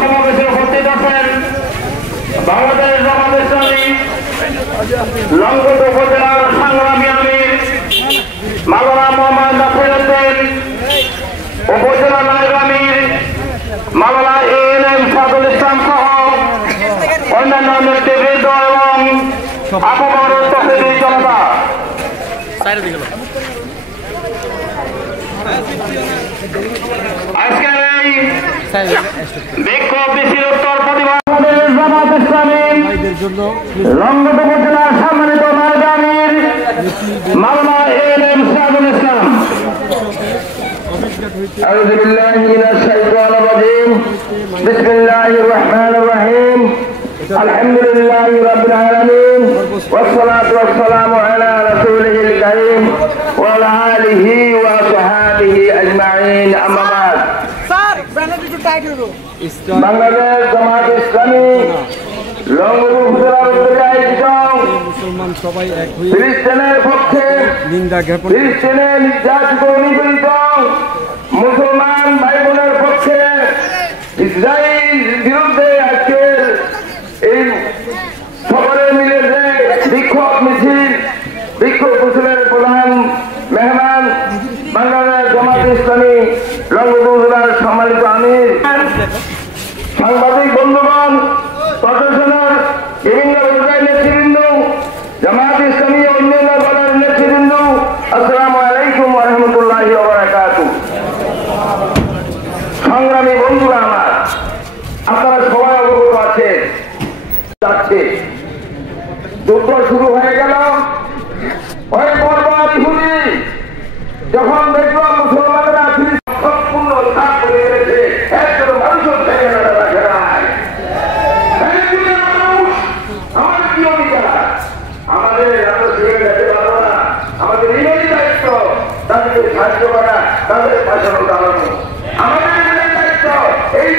সমাবেশে উপস্থিত আছেন বাংলাদেশ জামাত ইসলামী লংগট উপজেলার সংগ্রামী আমির মাওলানা মোহাম্মদ নাসির উদ্দিন, উপজেলা নায়েব আমির মাওলানা এএনএম সাদুল ইসলাম সহ অন্যান্য নেতৃবৃন্দ এবং আপামর তফসিলি জনতা। আজকের এই বিক্ষোভ মিছিল উত্তর প্রতিবাদ জামাত ইসলামী লংগট উপজেলার সম্মানিত নায়েব আমির মাওলানা এএনএম সাদুল ইসলাম। أعوذ بالله من الشيطان الرجيم بسم الله الرحمن الرحيم الحمد لله رب العالمين والصلاة والسلام على رسوله الكريم وعلى آله وصحبه أجمعين أما بعد বাংলাদেশ জামাত ইসলামী লংগট উপজেলার মুসলমান সবাই এক হয়ে ফিলিস্তিনের পক্ষে নিন্দা জ্ঞাপন, ফিলিস্তিনের নির্যাতিত নিপীড়িত মুসলমান ভাই বোনের পক্ষে ইসরায়েল বিরুদ্ধে আজকের এই সকলে মিলে যে বিক্ষোভ মিছিলের প্রধান মেহমান বাংলাদেশ জামাত ইসলামী লংগট উপজেলার সম্মানিত আমির, সাংবাদিক বন্ধুগণ, প্রশাসনের বিভিন্ন পর্যায়ের নেতৃবৃন্দ, জামাত ইসলামী অন্যান্য দলের নেতৃবৃন্দ, আসসালামু আলাইকুম ওয়া রাহমাতুল্লাহি ওয়া বারাকাতুহু। সংগ্রামী বন্ধুরা আমার, আপনারা সবাই অবগত আছেন, যুদ্ধ শুরু হয়ে গেল। ওই বর্বর ইহুদি যখন দেখলাম মুসলমানেরা সম্পূর্ণ উদ্ধার করে গেছে, একজন মানুষের থেকে রাখে নাই। আমার কি অধিকার? আমাদের এত ছেড়ে যেতে পারবো না। আমাদের এই দায়িত্ব তাদেরকে সাহায্য করা, তাদের পাশে দাঁড়ানো আমাদের দায়িত্ব। এই